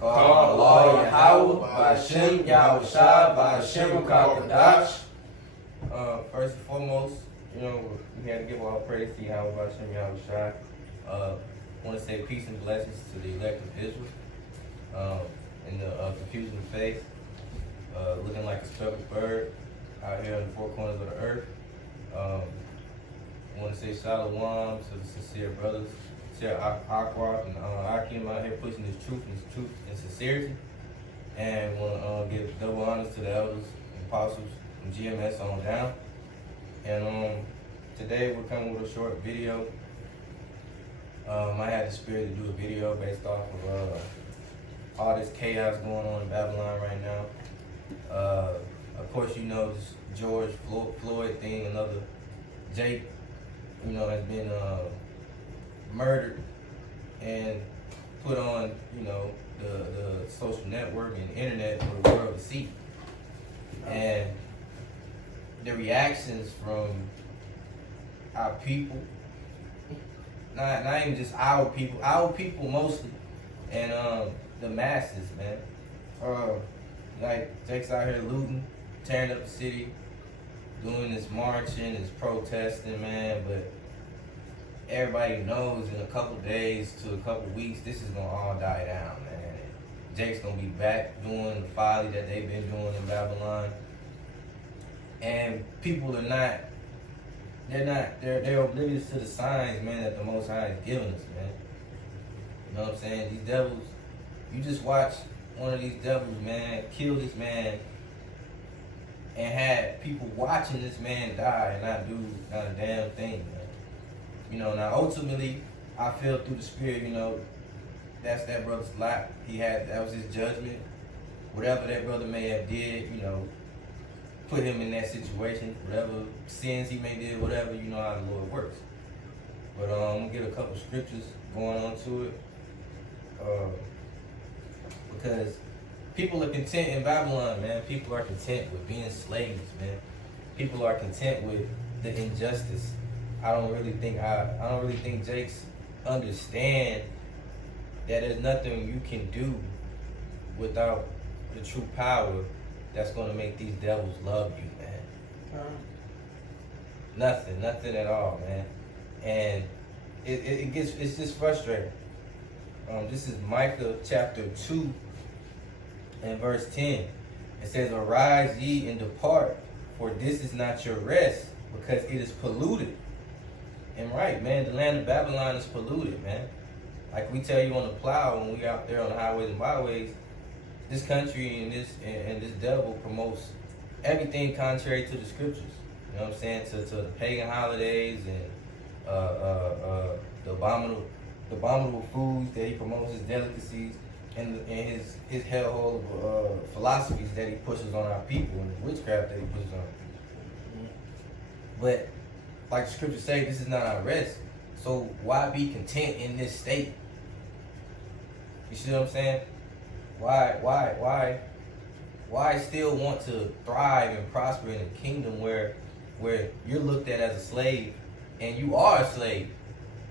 Call Allah Yahweh, Ba'ashem Yahushua, Ba'ashem Kakadash. First and foremost, we had to give all praise to Yahweh, Ba'ashem Yahushua. I want to say peace and blessings to the elect of Israel in the confusion of faith, looking like a struggled bird out here in the four corners of the earth. I want to say shalom to the sincere brothers, Aqua and Akim out here pushing this truth and sincerity. And want to give double honors to the elders and apostles from GMS on down. And today we're coming with a short video. I had the spirit to do a video based off of all this chaos going on in Babylon right now. Of course, this George Floyd thing, another Jake, has been murdered and put on, the social network and internet for the world to see. And the reactions from our people, not even just our people mostly, and the masses, man. Like Jake's out here looting, tearing up the city, doing this marching, this protesting, man, but everybody knows in a couple days to a couple weeks, this is gonna all die down, man. And Jake's gonna be back doing the folly that they've been doing in Babylon. And people are they're oblivious to the signs, man, that the Most High is giving us, man. You know what I'm saying? These devils, you just watch one of these devils, man, kill this man and had people watching this man die and not do not a damn thing, man. Now ultimately, I feel through the spirit, that's that brother's lot. That was his judgment. Whatever that brother may have did, put him in that situation. Whatever sins he may did, whatever, how the Lord works. But I'm gonna get a couple scriptures going on to it. Because people are content in Babylon, man. People are content with being slaves, man. People are content with the injustice. I don't really think Jakes understand that there's nothing you can do without the true power that's gonna make these devils love you, man. Nothing at all, man. And it's just frustrating. This is Micah chapter 2 and verse 10. It says, "Arise ye and depart, for this is not your rest, because it is polluted." And right, man, the land of Babylon is polluted, man. Like we tell you on the plow when we out there on the highways and byways, this country and this devil promotes everything contrary to the scriptures. You know what I'm saying? To the pagan holidays and the abominable foods that he promotes, his delicacies, and his hellhole of philosophies that he pushes on our people, and the witchcraft that he pushes on our people. But like the scriptures say, this is not our rest. So why be content in this state? You see what I'm saying? Why still want to thrive and prosper in a kingdom where you're looked at as a slave and you are a slave?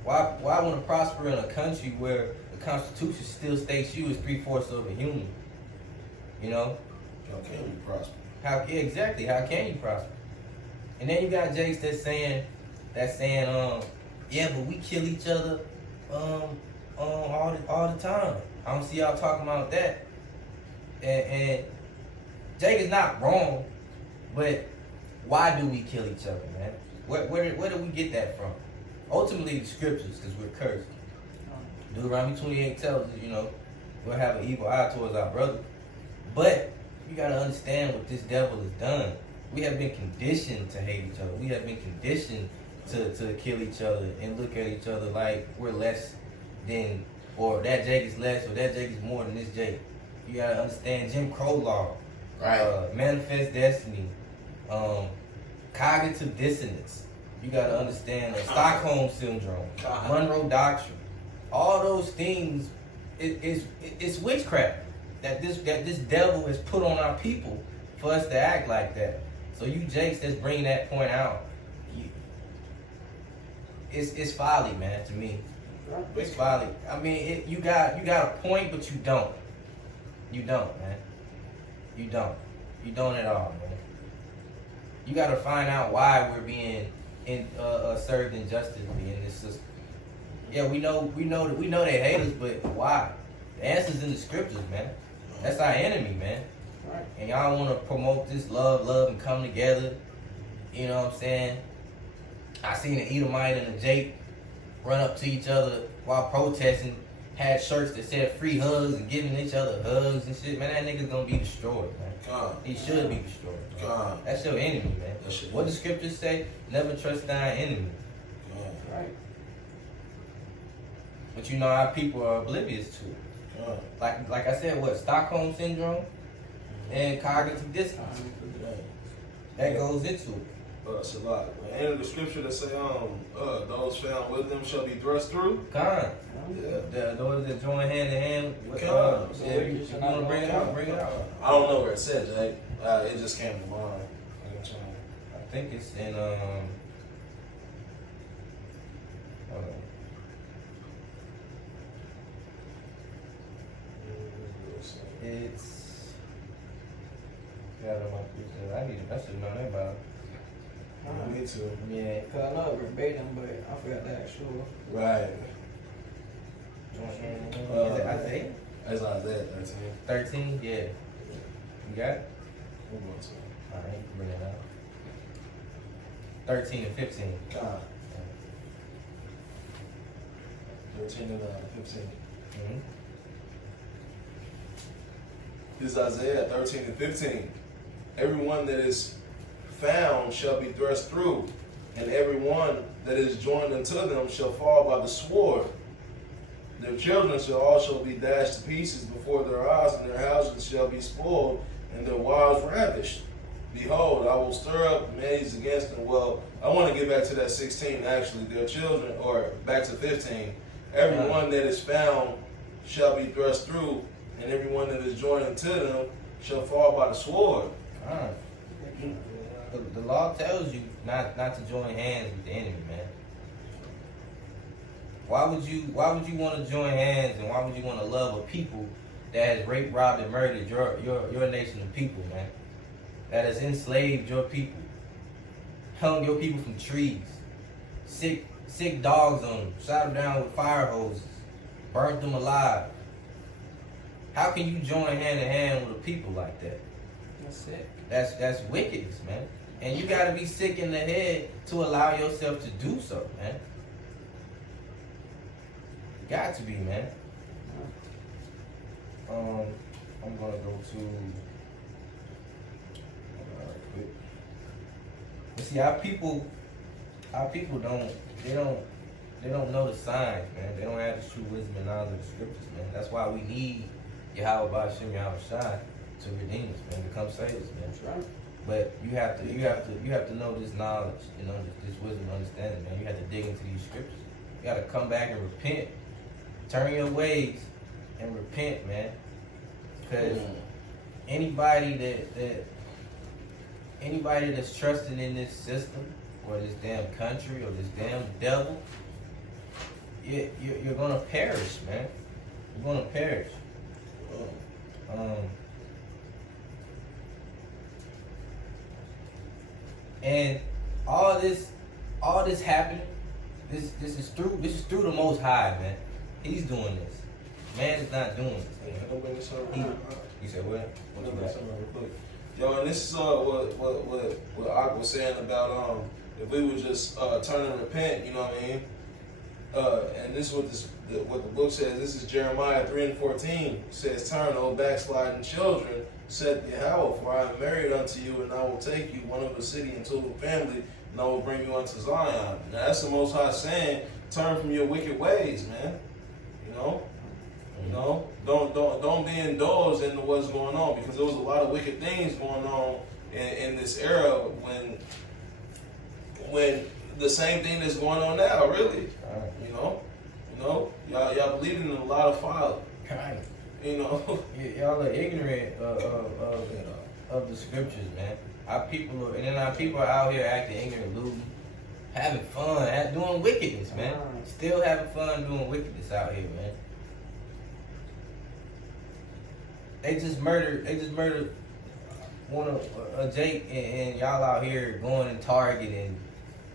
Why want to prosper in a country where the Constitution still states you as 3/4 of a human? How can you prosper? How can you prosper? And then you got Jakes that's saying, yeah, but we kill each other all the time. I don't see y'all talking about that. And Jake is not wrong, but why do we kill each other, man? Where do we get that from? Ultimately, the scriptures, because we're cursed. Deuteronomy 28 tells us, we'll have an evil eye towards our brother. But you got to understand what this devil has done. We have been conditioned to hate each other. We have been conditioned to kill each other and look at each other like we're less than, or that Jake is less, or that Jake is more than this Jake. You got to understand Jim Crow law, right? Manifest destiny, cognitive dissonance. You got to understand Stockholm syndrome, Monroe Doctrine. All those things, it's witchcraft that this devil has put on our people for us to act like that. So you Jakes that's bringing that point out, it's folly, man. To me, it's folly. I mean, you got a point, but you don't. You don't, man. You don't. You don't at all, man. You gotta find out why we're being served injustice in this system. Yeah, we know they hate us, but why? The answer's in the scriptures, man. That's our enemy, man. Right. And y'all want to promote this love, and come together. You know what I'm saying? I seen an Edomite and a Jake run up to each other while protesting, had shirts that said free hugs and giving each other hugs and shit. Man, that nigga's gonna be destroyed, man. God. He should be destroyed. Man. God. That's your enemy, man. What the scriptures say? Never trust thine enemy. God. Right. But you know our people are oblivious to it. God. Like I said, what Stockholm syndrome and cognitive dissonance. That goes into it. It's a lot. And the scripture that say, those found with them shall be thrust through. Con. Yeah. Those that join hand in hand. With, Con. yeah, you want to bring it out? Bring it out. I don't know where it said, Jake. It just came to mind. I think it's in hold on. It's got on my picture. I should know that about. Me too. Yeah. Cause I know it verbatim, but I forgot the actual. Right. Is it Isaiah? That's Isaiah 13. 13? Yeah. You got it? We're going to. Alright, bring it out. 13 and 15. God. 13 and 15. Mm-hmm. This is Isaiah 13 and 15. Everyone that is found shall be thrust through, and everyone that is joined unto them shall fall by the sword. Their children shall also be dashed to pieces before their eyes, and their houses shall be spoiled, and their wives ravished. Behold, I will stir up maids against them. Well, I want to get back to that 16 actually. Their children, or back to 15. Everyone that is found shall be thrust through, and everyone that is joined unto them shall fall by the sword. Alright. The law tells you not to join hands with the enemy, man. Why would you want to join hands, and why would you want to love a people that has raped, robbed, and murdered your nation of people, man? That has enslaved your people, hung your people from trees, sick dogs on them, shot them down with fire hoses, burnt them alive. How can you join hand in hand with a people like that? That's sick. That's wickedness, man. And you gotta be sick in the head to allow yourself to do so, man. You got to be, man. I'm gonna go to quick. But see, our people don't know the signs, man. They don't have the true wisdom and knowledge of the scriptures, man. That's why we need Yahweh Ba'Shem Yahweh Shai to redeem us, man, to come save us, man. That's right. But you have to know this knowledge, you know, this wisdom and understanding, man. You have to dig into these scriptures. You gotta come back and repent. Turn your ways and repent, man. Because anybody that's trusting in this system or this damn country or this damn devil, you're gonna perish, man. You're gonna perish. And all this happening, this is through the Most High, man. He's doing this. Man is not doing this. You said what? Yo, and this is what Ak was saying about if we would just turn and repent, you know what I mean? And this is what the book says. This is Jeremiah 3 and 14. It says, "Turn, O backsliding children, said Yahweh, for I am married unto you, and I will take you one of the city into a family, and I will bring you unto Zion." Now that's the Most High saying, turn from your wicked ways, man. You know, don't be indulged into what's going on, because there was a lot of wicked things going on in this era when the same thing that's going on now, really. You know, y'all believing in a lot of folly. Right. You know, Y'all are ignorant of the scriptures, man. Our people are out here acting ignorant, looting, having fun, doing wickedness, man. Still having fun doing wickedness out here, man. They just murdered one of Jake and y'all out here going and Target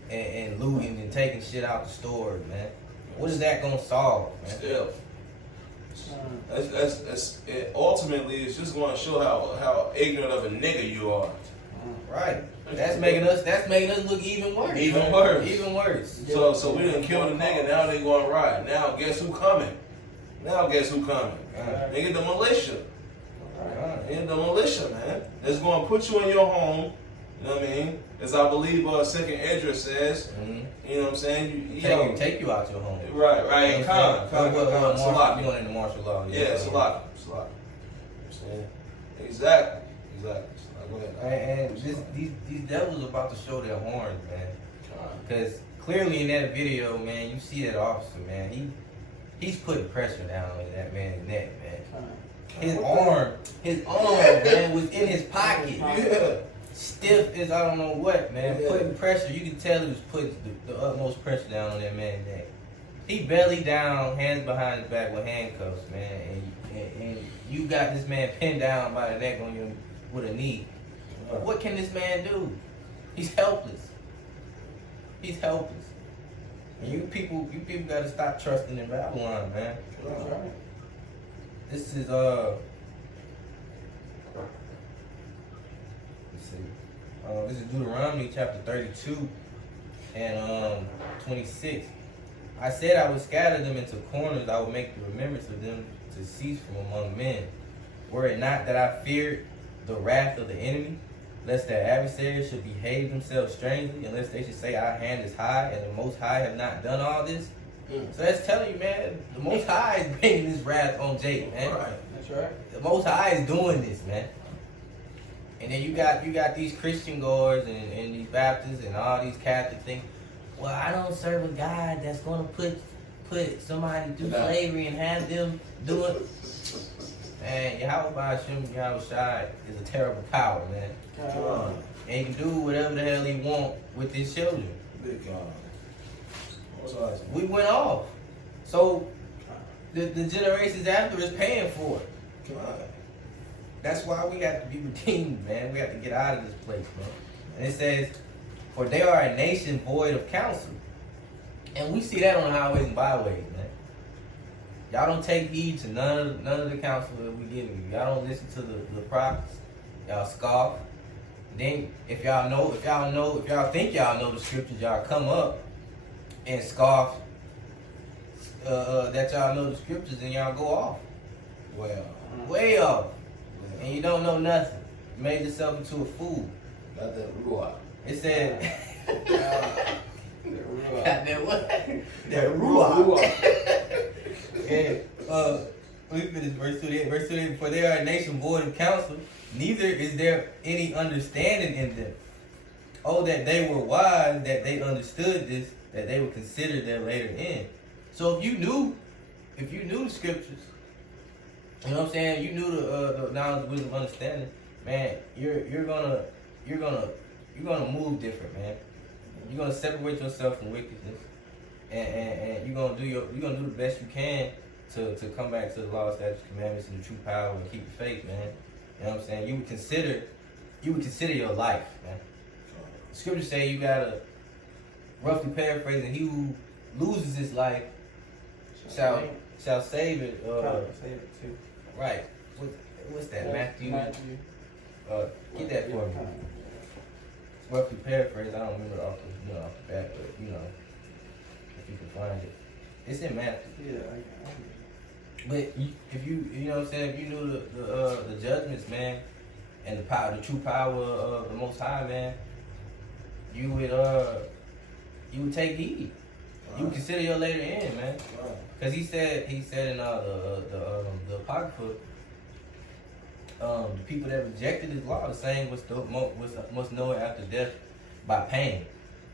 and looting and taking shit out the store, man. What is that gonna solve, man? Still. That's it, ultimately it's just going to show how ignorant of a nigga you are. Right. That's making us look even worse. Even worse. Even worse. So we done killed a nigga. Now they going right. Now guess who coming? Nigga, the militia. Nigga, the militia, man. That's going to put you in your home. You know what I mean? As I believe Second Edra says. Mm-hmm. You know what I'm saying? You Take you out your home. Right. Con. You going into martial law. Yeah, it's a lot. You know what I'm saying? Exactly. Go ahead. And these devils are about to show their horns, man. Because clearly in that video, man, you see that officer, man. He's putting pressure down on that man's neck, man. His arm, man, was in his pocket. Yeah. Stiff as I don't know what, man. Yeah. Putting pressure. You can tell he was putting the utmost pressure down on that man's neck. He belly down, hands behind his back with handcuffs, man. And you got this man pinned down by the neck on you with a knee. What can this man do? He's helpless. And you people gotta stop trusting in Babylon, man. Right. This is this is Deuteronomy chapter 32 and 26. I said I would scatter them into corners, I would make the remembrance of them to cease from among men. Were it not that I feared the wrath of the enemy, lest their adversaries should behave themselves strangely, unless they should say our hand is high, and the Most High have not done all this. So that's telling you, man, the Most High is bringing this wrath on Jake, man. Right. That's right. The Most High is doing this, man. And then you got these Christian guards and these Baptists and all these Catholic things. Well, I don't serve a God that's gonna put somebody through slavery and have them do it. Man, Yahweh Shai is a terrible power, man. And he can do whatever the hell he want with his children. Big God. We went off. So the generations after is paying for it. That's why we got to be redeemed, man. We have to get out of this place, man. And it says, for they are a nation void of counsel. And we see that on the highways and byways, man. Y'all don't take heed to none of the counsel that we give you. Y'all don't listen to the prophets. Y'all scoff. Then if y'all think y'all know the scriptures, y'all come up and scoff that y'all know the scriptures and y'all go off. Well, Way off. And you don't know nothing. You made yourself into a fool. got that ruach. It said That what? That ruach. And we finish verse 28. Verse 28, for they are a nation void of counsel, neither is there any understanding in them. Oh, that they were wise, that they understood this, that they would consider their later end. So if you knew the scriptures, you know what I'm saying, you knew the knowledge, wisdom, understanding, man, you're gonna move different, man. You're gonna separate yourself from wickedness, and you're gonna do the best you can to come back to the law, statutes, commandments, and the true power, and keep the faith, man. You know what I'm saying? You would consider your life, man. The scriptures say you gotta, roughly paraphrasing, he who loses his life shall save it. Save it too. Right. What's that? Matthew. Get that for me. Roughly paraphrase. I don't remember off the bat, but if you can find it, it's in Matthew. Yeah. But if you know what I'm saying, if you knew the judgments, man, and the power, the true power of the Most High, man, you would take heed. You would consider your later end, man. Because he said in the Apocrypha, the people that rejected his law, the same must know it after death by pain,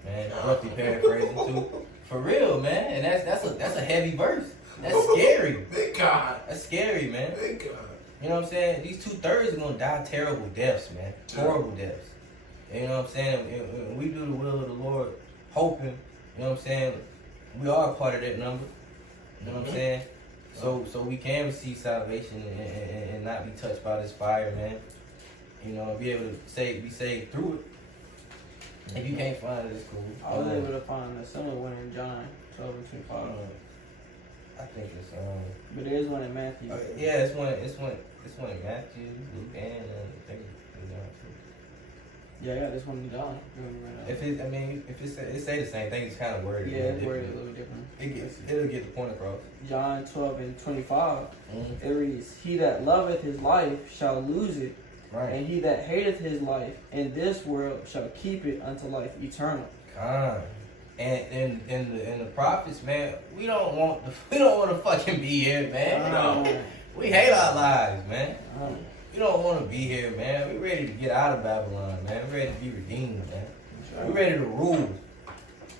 man. Roughly paraphrasing too. For real, man. And that's a heavy verse. That's scary. Big God. That's scary, man. Big God. You know what I'm saying? These 2/3 are gonna die terrible deaths, man. Horrible deaths. You know what I'm saying? When we do the will of the Lord, hoping, you know what I'm saying, we are a part of that number. You know what I'm saying? So we can receive salvation and not be touched by this fire, man. You know, be able to be saved through it. If you can't find it, it's cool. I was able to find a similar one in John 12:25. I think it's But there is one in Matthew. yeah, it's one in Matthew, Luke, and I think it's John too. Yeah, I got this one in John. If it say the same thing, it's kind of worded. Yeah, it's worded a little different. It'll get the point across. John 12:25. Mm-hmm. It reads, "He that loveth his life shall lose it, Right. and he that hateth his life in this world shall keep it unto life eternal." And the prophets, man, we don't want to fucking be here, man. No. We hate our lives, man. We don't want to be here, man. We ready to get out of Babylon, man. We ready to be redeemed, man. We ready to rule.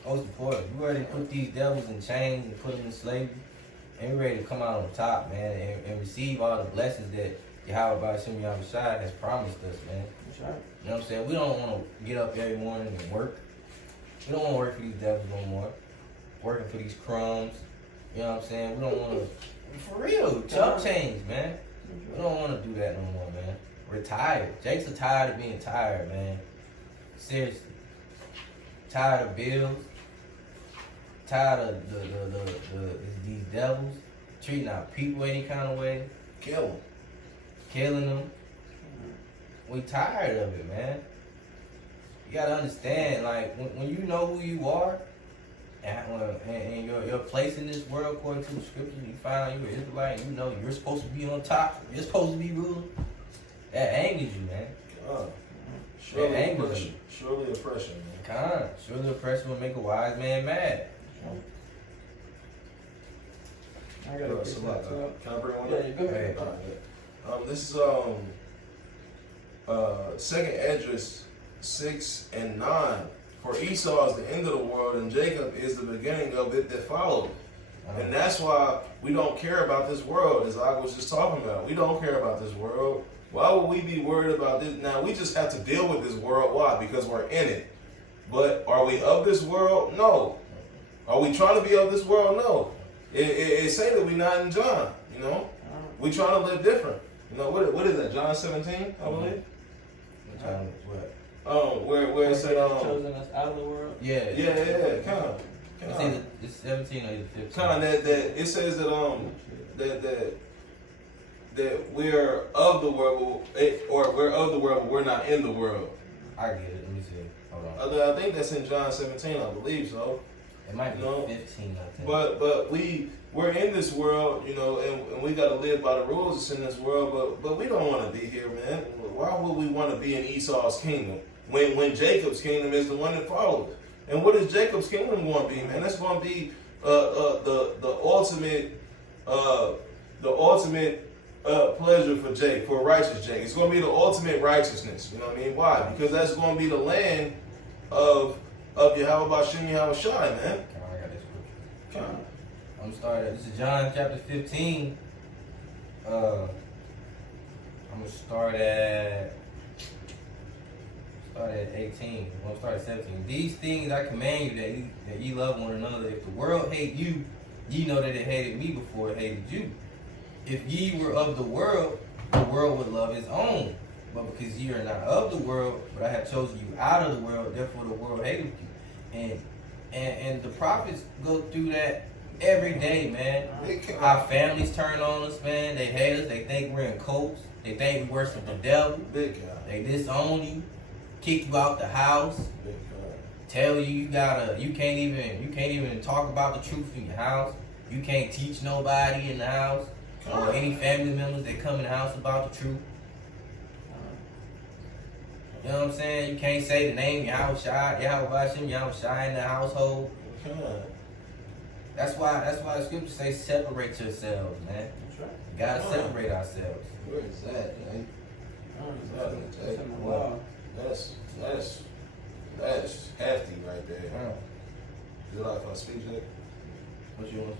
Most important, we ready to put these devils in chains and put them in slavery, and we ready to come out on top, man, and receive all the blessings that Yahweh Ba'ashem Yahushua has promised us, man. That's right. You know what I'm saying? We don't want to get up every morning and work. We don't want to work for these devils no more. Working for these crumbs. You know what I'm saying? We don't want to, for real, chump change, man. We don't want to do that no more, man. We're tired. Jake's tired of being tired, man. Seriously. Tired of bills. Tired of these devils treating our people any kind of way. Killing them. We tired of it, man. You gotta understand, like, when you know who you are and your place in this world according to the scriptures, you find out you're an Israelite and you know you're supposed to be on top, you're supposed to be ruling, that angers you, man. Surely oppression, man. Surely oppression will make a wise man mad. I got a Can I bring one Yeah, up? go ahead. Alright. This is Second Esdras 6 and 9. For Esau is the end of the world, and Jacob is the beginning of it that followed. And that's why we don't care about this world, as I was just talking about. We don't care about this world. Why would we be worried about this? Now, we just have to deal with this world. Why? Because we're in it. But are we of this world? No. Are we trying to be of this world? No. It say that we're not in John, you know? We trying to live different. You know, what is that, John 17, I believe? Where it said, chosen us out of the world. Yeah, kind of. It's either it's 17 or 15. Kind of that it says that that we're of the world, or we're of the world, but we're not in the world. I get it. Let me see. Hold on. I think that's in John 17, I believe so. It might be No. 15, I think. But we're in this world, you know, and we got to live by the rules that's in this world. But we don't want to be here, man. Why would we want to be in Esau's kingdom when Jacob's kingdom is the one that follows? And what is Jacob's kingdom going to be, man? That's going to be the ultimate pleasure for Jake, for righteous Jake. It's going to be the ultimate righteousness. You know what I mean? Why? Because that's going to be the land of Yahweh Ba'ashem Yahushua, man. I got this scripture. I'm gonna start. This is John chapter 15. I'm gonna start at 18. I'm gonna start at 17. These things I command you that ye love one another. If the world hate you, ye know that it hated me before it hated you. If ye were of the world would love his own. But because ye are not of the world, but I have chosen you out of the world, therefore the world hated you. And the prophets go through that every day, man. Our families turn on us, man. They hate us. They think we're in cults. They think we worship the devil. They disown you, kick you out the house, tell you you can't even talk about the truth in your house. You can't teach nobody in the house or any family members that come in the house about the truth. You know what I'm saying? You can't say the name Yahweh Ba'ashem Yahushua in the household. That's why the scriptures say separate yourselves, man. That's right. You gotta separate ourselves. Where is that, man? That's in the law. That's hefty right there. Yeah. You like my speech there? What you want to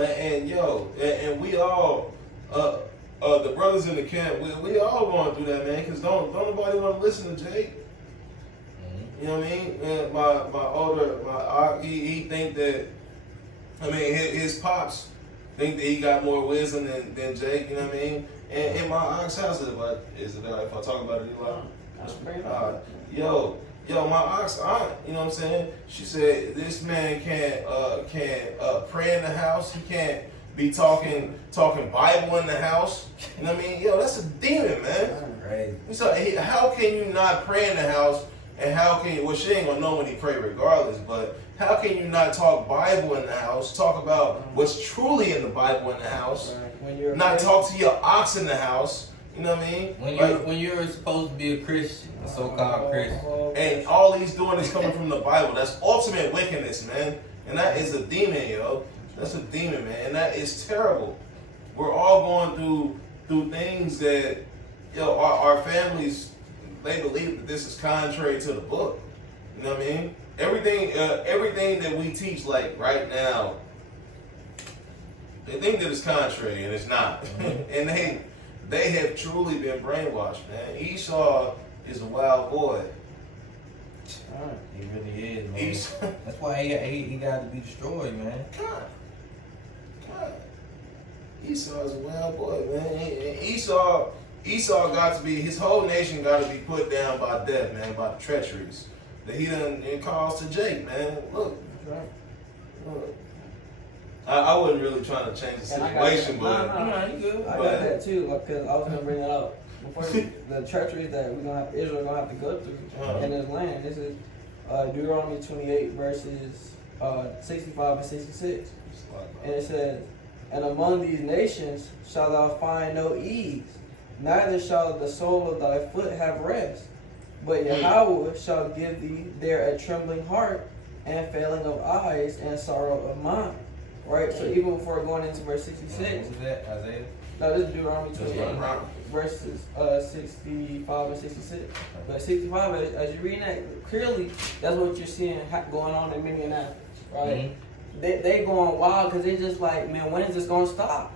say? And we all, the brothers in the camp, we all going through that, man. Cause don't nobody want to listen to Jake. You know what I mean? And my he think that, I mean, his pops think that he got more wisdom than Jake. You know what I mean? And in my aunt's house, if I talk about it, yo, my aunt, you know what I'm saying? She said this man can't pray in the house. He can't be talking Bible in the house. You know what I mean? Yo, that's a demon, man. Right. So how can you not pray in the house? And how can you? Well, she ain't gonna know when he pray regardless. But how can you not talk Bible in the house? Talk about what's truly in the Bible in the house. When you're Not talk to your ox in the house. You know what I mean? When you're supposed to be a Christian, a so-called Christian. And all he's doing is coming from the Bible. That's ultimate wickedness, man. And that is a demon, yo. That's a demon, man. And that is terrible. We're all going through things that, yo, our families, they believe that this is contrary to the book. You know what I mean? Everything that we teach, like right now, they think that it's contrary, and it's not. And they have truly been brainwashed, man. Esau is a wild boy. He really is, man. Esau. That's why he got to be destroyed, man. God. Esau is a wild boy, man. Esau got to be, his whole nation got to be put down by death, man, by the treacheries that he done caused to Jake, man. Look. I wasn't really trying to change the situation, but No, you good. I got that too, because I was gonna bring that up before. The treacheries that Israel gonna have to go through in this land. This is Deuteronomy 28 verses 65 and 66, and it says, "And among these nations shalt thou find no ease, neither shall the sole of thy foot have rest, but Yahweh shall give thee there a trembling heart, and failing of eyes, and sorrow of mind." Right? So even before going into verse 66, What was that, Isaiah? no, this is Deuteronomy 28, right. verses 65 and 66. But 65, as you're reading that, clearly that's what you're seeing going on in Minneapolis, right? They going wild because they're just like, man, when is this going to stop?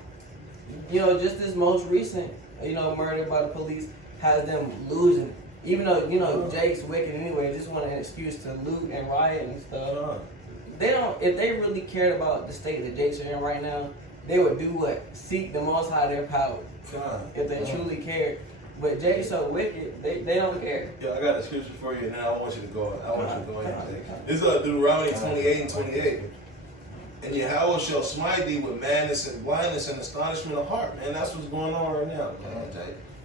You know, just this most recent, murder by the police has them losing it. Even though, Jake's wicked anyway, just want an excuse to loot and riot and stuff. They don't, if they really cared about the state that Jake's in right now, they would do what? Seek the Most High their power. If they truly cared. But Jake's so wicked, they don't care. Yeah, I got a scripture for you, and now I want you to go. This is Deuteronomy 28 and 28. And Yahweh shall smite thee with madness and blindness and astonishment of heart. Man, that's what's going on right now.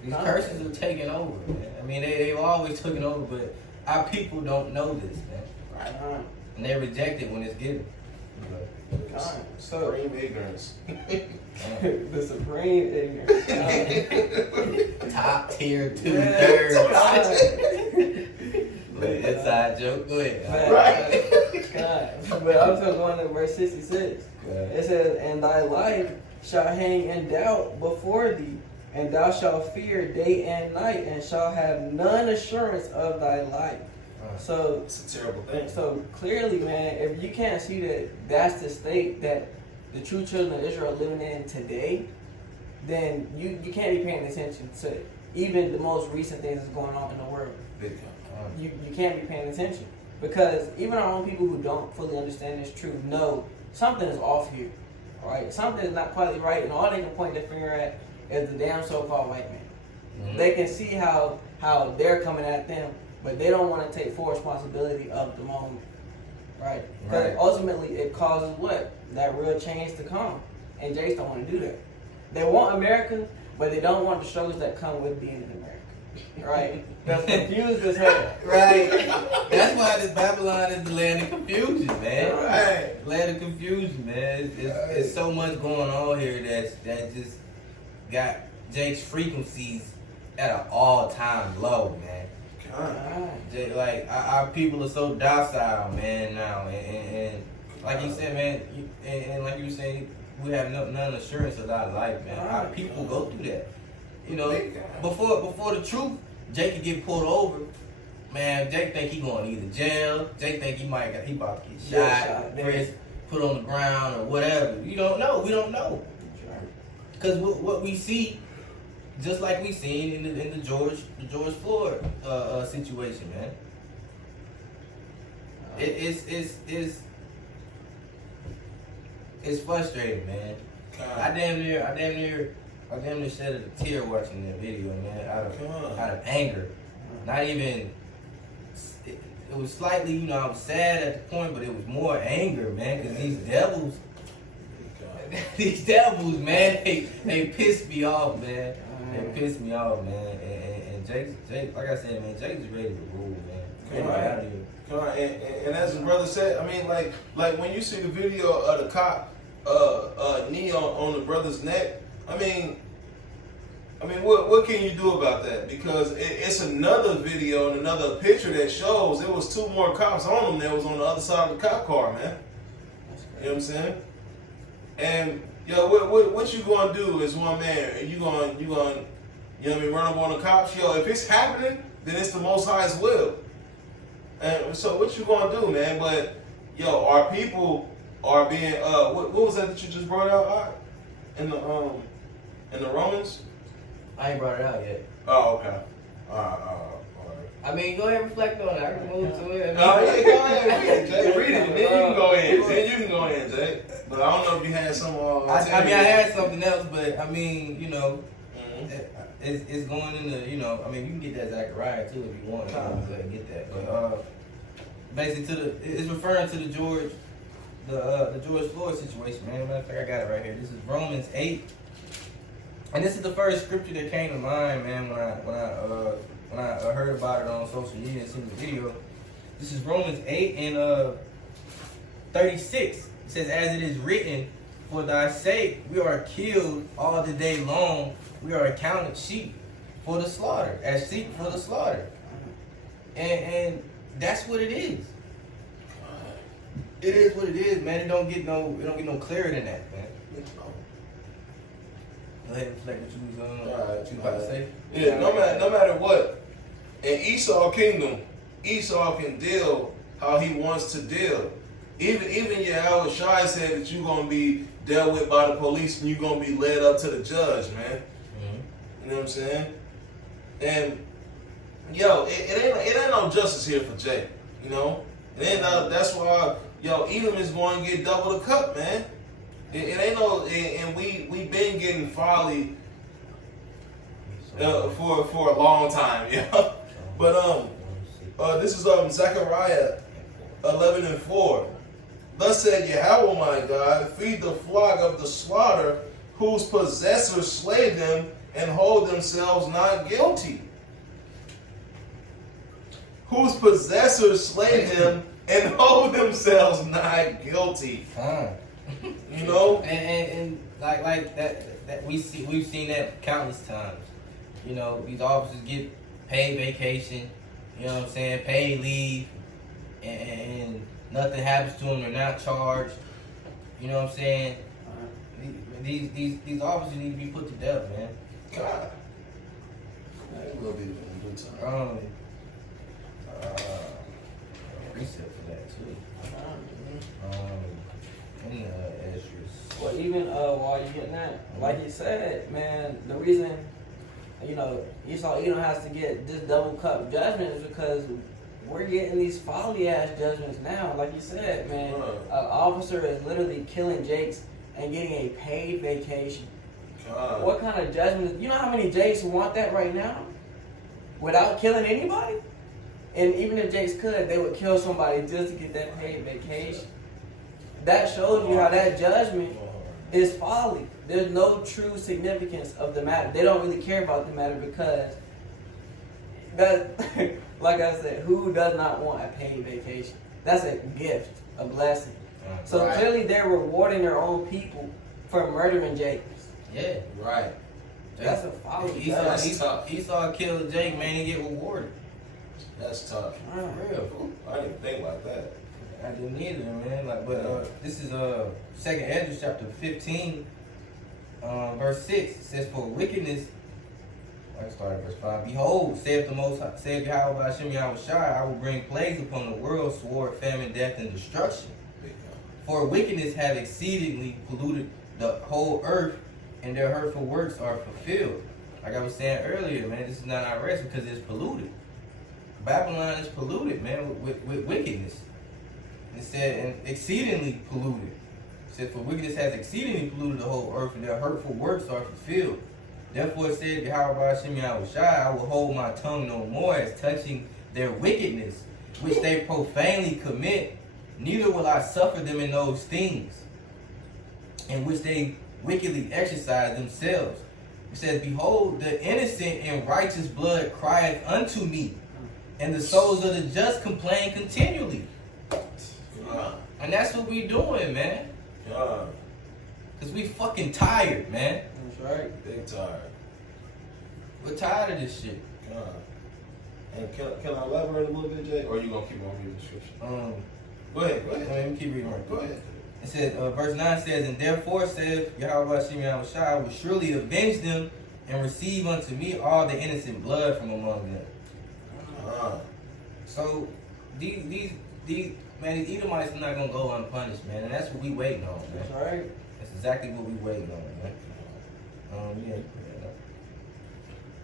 These curses are taking over, man. I mean, they've always taken over, but our people don't know this, man. Right. And they reject it when it's given. So Supreme ignorance. the supreme ignorance. Top tier, 2/3. Inside joke. Go ahead. Right. God. But I'm still going to verse 66. It says, "And thy life shall hang in doubt before thee, and thou shalt fear day and night, and shalt have none assurance of thy life." So It's a terrible thing. So clearly, man, if you can't see that that's the state that the true children of Israel are living in today, then you can't be paying attention to even the most recent things that's going on in the world. You can't be paying attention, because even our own people who don't fully understand this truth know something is off here, all right? Something is not quite right, and all they can point their finger at is the damn so-called white man. They can see how they're coming at them, but they don't want to take full responsibility of the moment, right? Because ultimately it causes what? That real change to come. And Jace don't want to do that. They want America, but they don't want the struggles that come with being in America, right? That's confused as hell. Right. That's why this Babylon is the land of confusion, man. Right. Land of confusion, man. It's so much going on here that just got Jake's frequencies at an all-time low, man. Like our people are so docile, man, now, and like you said, man, and like you were saying, we have none assurance of our life, man. Our people go through that, Before the truth, Jake could get pulled over, man. Jake think he going to either jail. Jake think he about to get shot, pressed, put on the ground or whatever. You don't know. We don't know, because what we see. Just like we seen in the George Floyd situation, man. It's frustrating, man. I damn near shed a tear watching that video, man. Out of anger. Not even. It was slightly, you know, I was sad at the point, but it was more anger, man. Because these devils, man, they pissed me off, man. They pissed me off, man. And Jake, like I said, man, Jake's ready to rule, man. Out here. Come on, and as the brother said, I mean, like when you see the video of the cop knee on the brother's neck, I mean, what can you do about that? Because it's another video and another picture that shows there was 2 more cops on him that was on the other side of the cop car, man. You know what I'm saying? And yo, what you gonna do as one man? You gonna you know what I mean, run up on the cops? Yo, if it's happening, then it's the Most High's will. And so what you gonna do, man? But yo, our people are being what was that you just brought out in the Romans? I ain't brought it out yet. Oh, okay. All right. I mean, go ahead and reflect on it. I can move to it. Oh, yeah, go ahead, read it, Jay. Read it, then you can go in. Then you can go in, Jay. But I don't know if you had some. I had something else, but I mean, you know, Mhm. it's going in the, you know, I mean, you can get that Zechariah too if you want to go ahead and get that. But basically, it's referring to the George Floyd situation, man. Matter of fact, I got it right here. This is Romans 8. And this is the first scripture that came to mind, man, when I heard about it on social media and seen the video. This is Romans 8 and 36. It says, as it is written, for thy sake we are killed all the day long. We are accounted sheep for the slaughter, as sheep for the slaughter. And that's what it is. It is what it is, man. It don't get no clearer than that, man. Go ahead and reflect what you was about to say. Yeah, no matter what, in Esau kingdom, Esau can deal how he wants to deal. Even Yahweh Shai said that you're gonna be dealt with by the police and you're gonna be led up to the judge, man. Mm-hmm. You know what I'm saying? And yo, it ain't no justice here for Jay. You know, it ain't that's why Edom is going to get double the cup, man. It ain't no, and we been getting folly for a long time, yeah. But this is Zechariah 11:4. Thus said Yahweh my God, feed the flock of the slaughter, whose possessors slay them and hold themselves not guilty. Whose possessors slay them and hold themselves not guilty. You know, and like that we've seen that countless times. You know, these officers get paid vacation. You know what I'm saying? Paid leave, and nothing happens to them. They're not charged. You know what I'm saying? These officers need to be put to death, man. God. We'll be in good time. Precept for that too. Well, even while you're getting that, like you said, man, the reason, you know, Edom has to get this double cup judgment is because we're getting these folly ass judgments now. Like you said, man, an officer is literally killing Jakes and getting a paid vacation. God. What kind of judgment? You know how many Jakes want that right now without killing anybody? And even if Jakes could, they would kill somebody just to get that paid vacation. That shows you how that judgment is folly. There's no true significance of the matter. They don't really care about the matter because that, like I said, who does not want a paid vacation? That's a gift, a blessing. So Right. clearly they're rewarding their own people for murdering Jakes. Yeah, Right. That's a folly. Esau killed Jake, man, and get rewarded. That's tough. For real. I didn't even think about that. I didn't either, man. Like, but this is 2nd Ezra chapter 15, verse 6. It says, "For wickedness." I started verse 5. "Behold, saith the Most High, saith Yahweh by Hashem Yahweh Shai, I will bring plagues upon the world, sword, famine, death, and destruction. For wickedness have exceedingly polluted the whole earth, and their hurtful works are fulfilled." Like I was saying earlier, man, this is not our rest because it's polluted. Babylon is polluted, man, with wickedness. It said, and exceedingly polluted. says, for wickedness has exceedingly polluted the whole earth, and their hurtful works are fulfilled. Therefore said Yahweh Hashem Yahushai, I will hold my tongue no more as touching their wickedness, which they profanely commit, neither will I suffer them in those things, in which they wickedly exercise themselves. It says, behold, the innocent and righteous blood crieth unto me, and the souls of the just complain continually. And that's what we doing, man. Cause we fucking tired, man. That's right. Big tired. We're tired of this shit. And can I elaborate a little bit, Jay? Or are you gonna keep on reading the scripture? Go ahead. Let me keep reading. Go ahead. It says, verse 9 says, and therefore saith Yahweh Hashem Yahushai, I will surely avenge them and receive unto me all the innocent blood from among them. So these man, these Edomites are not gonna go unpunished, man, and that's what we waiting on, man. That's right. That's exactly what we waiting on, man. Yeah, you put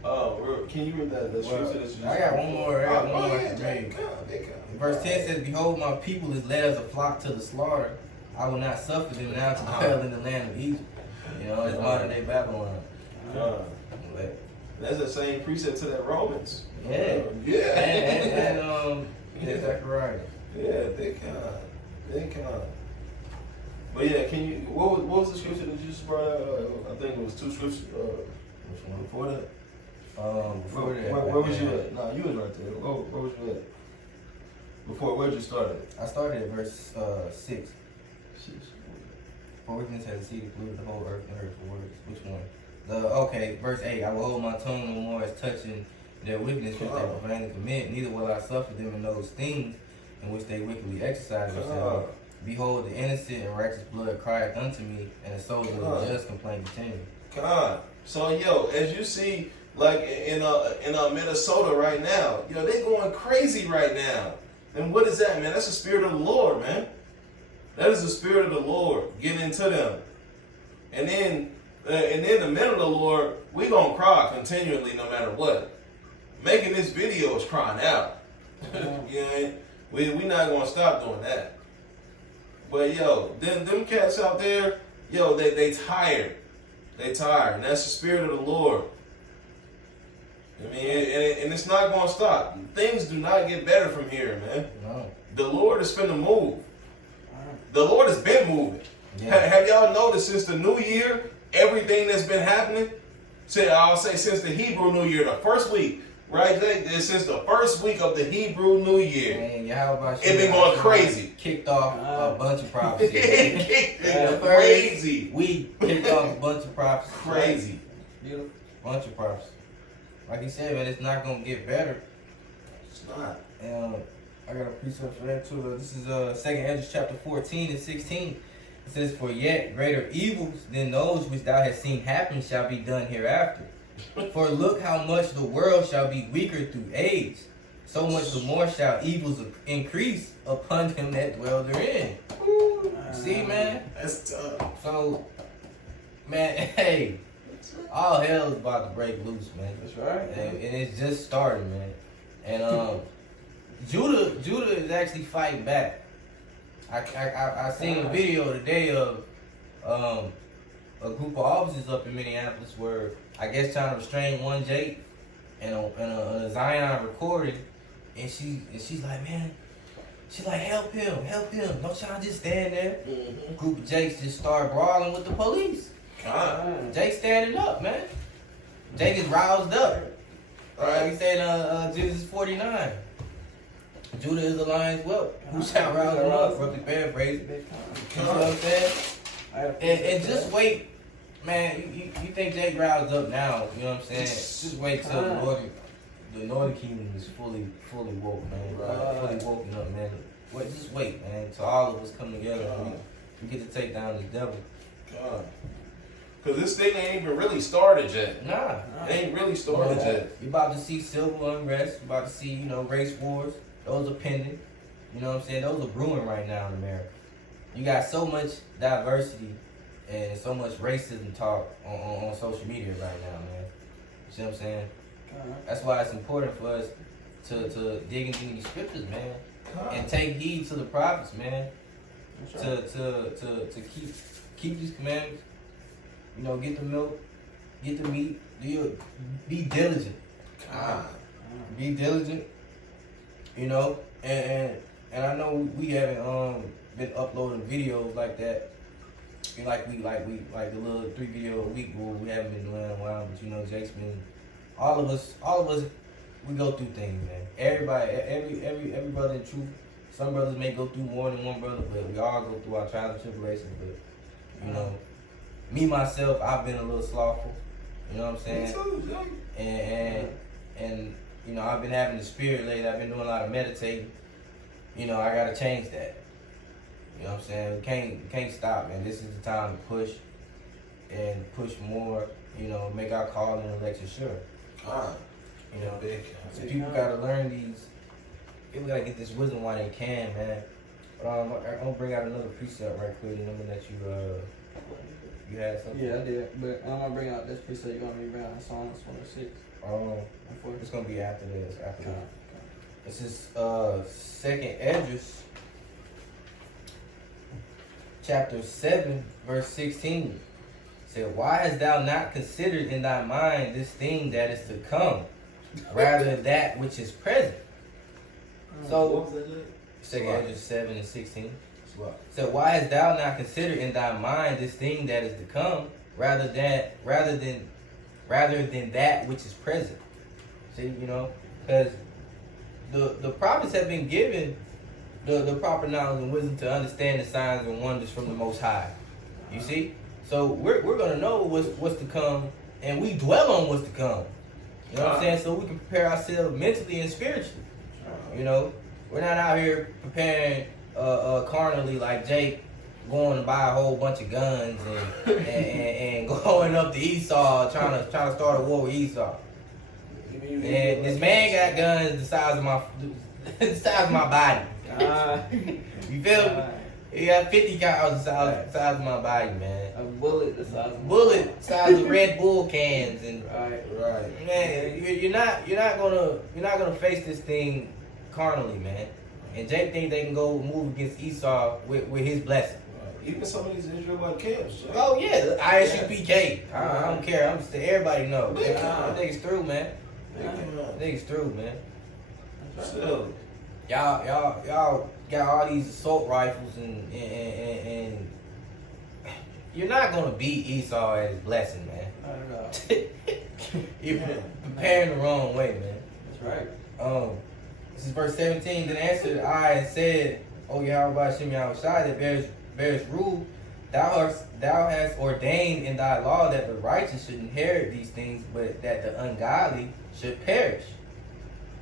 that up. Can you read that scripture? I got one more. Come Verse 10 says, behold, my people is led as a flock to the slaughter. I will not suffer them now to dwell in the land of Egypt. You know, it's modern day Babylon. That's the same precept to that Romans. Yeah. And Zechariah. Yeah, they kind. But yeah, can you? What was the scripture that you just brought out? I think it was 2 scriptures. Which one? Before that? Before that. Where was you at? No, you was right there. Where was you at? Before, where'd you start at? I started at verse 6. For wickedness has exceeded polluted the whole earth and hurtful words. Which one? Verse 8. I will hold my tongue no more as touching their wickedness which they profanely commit, neither will I suffer them in those things in which they wickedly exercise themselves. Behold, the innocent and righteous blood crieth unto me, and the souls of the just complain continually. God. So as you see, like in Minnesota right now, they going crazy right now. And what is that, man? That's the spirit of the Lord, man. That is the spirit of the Lord getting into them. And then the men of the Lord, we gonna cry continually no matter what. Making this video is crying out. We not gonna stop doing that. But them cats out there, they tired. They tired. And that's the spirit of the Lord. I mean, and it's not gonna stop. Things do not get better from here, man. No. The Lord is finna move. The Lord has been moving. Yeah. Have y'all noticed since the new year, everything that's been happening? I'll say since the Hebrew New Year, the first week, right? Since the first week of the Hebrew New Year, it's been going crazy. Kicked off a bunch of prophecies. Crazy. We kicked off a bunch of prophecies. Crazy. Beautiful. Bunch of prophecies. Like he said, man, it's not gonna get better. It's not. And I got a precept for that too. This is 2 Ezra chapter 14 and 16. It says, for yet greater evils than those which thou hast seen happen shall be done hereafter. For look how much the world shall be weaker through age. So much the more shall evils increase upon them that dwell therein. See, man? That's tough. So, man, hey, all hell is about to break loose, man. That's right. And it's just starting, man. And Judah is actually fighting back. I seen a video today of a group of officers up in Minneapolis where I guess trying to restrain one Jake and a Zion recording, and she's like, man, she's like, help him, don't y'all just stand there. Mm-hmm. Group of Jakes just start brawling with the police. Jake standing up, man. Jake is roused up. Like he said in Genesis 49. Judah is the lion's whelp. Who shall rouse him up? Roughly paraphrasing. You know what I'm saying? And just wait, man. You think Jake roused up now? You know what I'm saying? Just wait till the northern kingdom is fully woke, man. Fully woken up, man. Just wait, man. Till all of us come together and we get to take down this devil. Because this thing ain't even really started yet. Nah. It ain't really started yet. You're about to see civil unrest. You're about to see, race wars. Those are pending. You know what I'm saying? Those are brewing right now in America. You got so much diversity and so much racism talk on social media right now, man. You see what I'm saying? That's why it's important for us to dig into these scriptures, man. And take heed to the prophets, man. That's right. to keep these commandments. You know, get the milk, get the meat. Be diligent. God. Be diligent. You know, and I know we haven't been uploading videos like that. Like the little 3 video a week where we haven't been doing in a while, but you know, Jake's been all of us we go through things, man. Everybody, every brother in truth. Some brothers may go through more than one brother, but we all go through our trials and tribulations. But you know, me myself, I've been a little slothful. You know what I'm saying? Me too, Jake. And you know, I've been having the spirit lately. I've been doing a lot of meditating. You know, I gotta change that. You know what I'm saying? We can't stop, man. This is the time to push and push more. You know, make our call and election sure. God. You know, Big. so people gotta learn these. People gotta get this wisdom while they can, man. But I'm gonna bring out another precept right quick, and I'm gonna let you had something. Yeah, I did. But I'm gonna bring out this precept. You want me to bring out Psalms 106? It's gonna be after this. After Okay. this. This is Second Esdras, chapter 7, verse 16. It said, "Why hast thou not considered in thy mind this thing that is to come, rather that which is present?" So, What was that, Jake? Second Esdras 7 and 16. That's what? So why hast thou not considered in thy mind this thing that is to come, rather than that which is present? See, you know, because the prophets have been given the proper knowledge and wisdom to understand the signs and wonders from the Most High. You see, so we're gonna know what's to come, and we dwell on what's to come. You know what I'm saying? So we can prepare ourselves mentally and spiritually. You know, we're not out here preparing carnally like Jake, going to buy a whole bunch of guns and going up to Esau trying to start a war with Esau. And this man got guns the size of my body. You feel me? He got 50 cals the size of my body, man. A bullet the size of Bullet size of Red Bull cans, and Right. man, you're not gonna face this thing carnally, man. And Jake think they can go move against Esau with his blessing. Even some of these Israelite camps, Jake. Oh yeah, ISUPK. I don't care. I'm just everybody know. Big That niggas through, man. Yeah. Niggas through, man. Still. Y'all got all these assault rifles and you're not gonna beat Esau at his blessing, man. I don't know. You're preparing the wrong way, man. That's right. This is verse 17. Then answered I and said, O Yahweh Hashem Yahushai that bears rule, thou hast ordained in thy law that the righteous should inherit these things, but that the ungodly should perish.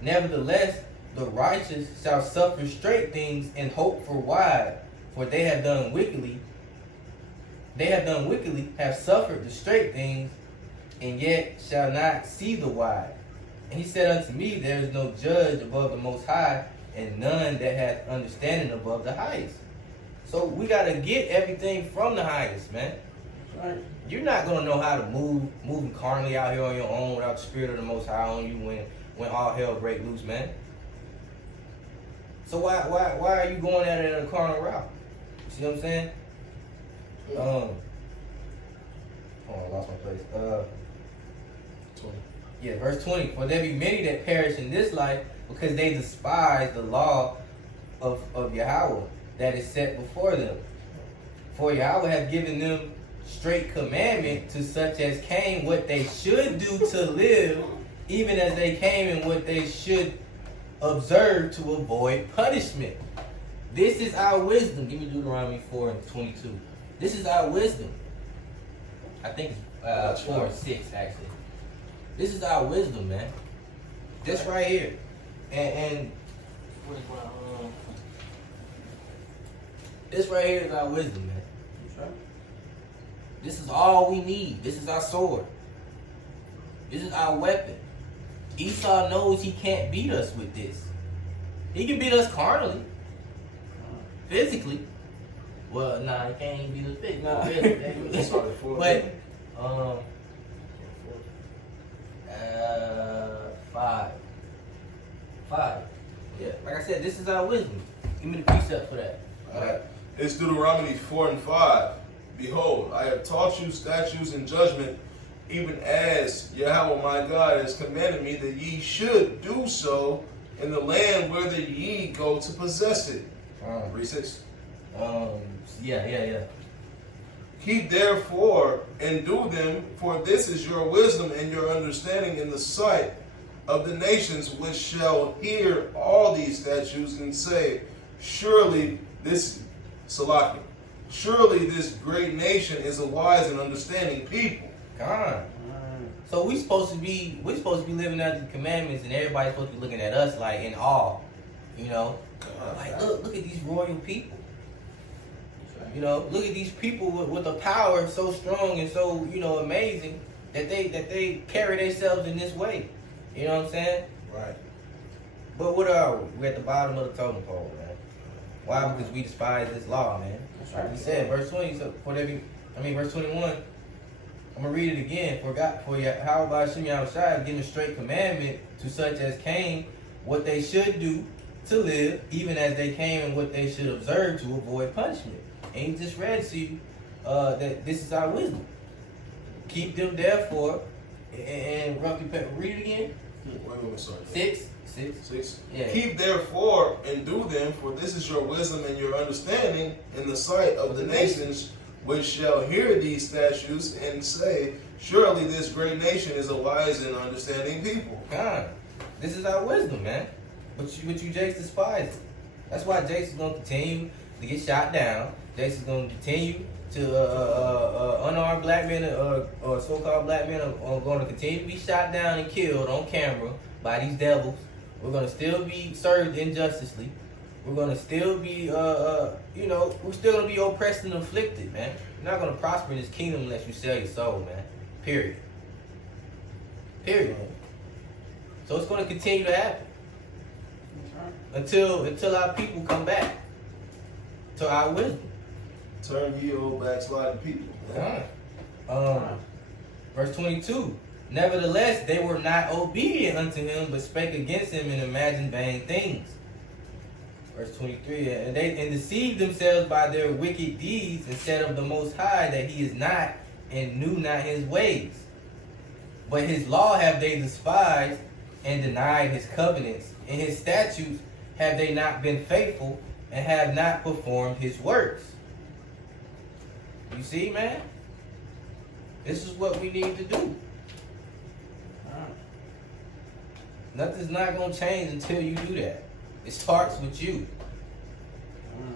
Nevertheless, the righteous shall suffer straight things and hope for wide, for they have done wickedly, have suffered the straight things, and yet shall not see the wide. And he said unto me, there is no judge above the Most High, and none that hath understanding above the highest. So we gotta get everything from the highest, man. Right. You're not gonna know how to moving carnally out here on your own without the spirit of the Most High on you when all hell break loose, man. So why are you going at it in a carnal route? See what I'm saying? Oh, I lost my place. 20. Yeah, verse 20. For there be many that perish in this life because they despise the law of Yahweh that is set before them. For Yahweh hath given them straight commandment to such as came what they should do to live, even as they came in what they should observe to avoid punishment. This is our wisdom. Give me Deuteronomy 4 and 22. This is our wisdom. I think it's 4 and 6 actually. This is our wisdom, man. This right here. And this right here is our wisdom, man. That's right. This is all we need. This is our sword. This is our weapon. Esau knows he can't beat us with this. He can beat us carnally, physically. Well, nah, he can't even beat us physically. Sorry, 4. But, 5. Yeah, like I said, this is our wisdom. Give me the precept for that. Alright. It's Deuteronomy 4 and 5. Behold, I have taught you statutes and judgment, even as Yahweh my God has commanded me that ye should do so in the land whither ye go to possess it. Read 6. Yeah. Keep therefore and do them, for this is your wisdom and your understanding in the sight of the nations which shall hear all these statutes and say, surely this great nation is a wise and understanding people. God. So we supposed to be living under the commandments, and everybody's supposed to be looking at us like in awe, you know. Like look at these royal people. You know, look at these people with a power so strong and so, you know, amazing that they carry themselves in this way. You know what I'm saying? Right. But what are we? We're at the bottom of the totem pole, man. Why? Because we despise this law, man. Like he said, verse 20. So verse 21. I'm gonna read it again. For Yahweh Hashem Yahushua giving straight commandment to such as came what they should do to live, even as they came, and what they should observe to avoid punishment. And he just read to you that this is our wisdom. Keep them therefore, and roughly read it again. Wait, sorry. 6. Yeah. Keep therefore and do them, for this is your wisdom and your understanding in the sight of the nations which shall hear these statutes and say, surely this great nation is a wise and understanding people. God, this is our wisdom, man. But you Jace despise it. That's why Jace is going to continue to get shot down. Jace is going to continue to unarmed black men or so-called black men are going to continue to be shot down and killed on camera by these devils. We're going to still be served injustly. We're going to still be, we're still going to be oppressed and afflicted, man. You're not going to prosper in this kingdom unless you sell your soul, man. Period. So it's going to continue to happen until our people come back to our wisdom. Turn ye old backsliding people. Verse 22. Nevertheless, they were not obedient unto him, but spake against him and imagined vain things. Verse 23. And they deceived themselves by their wicked deeds, and said of the Most High that he is not, and knew not his ways. But his law have they despised, and denied his covenants. And his statutes have they not been faithful, and have not performed his works. You see, man? This is what we need to do. Nothing's not going to change until you do that. It starts with you.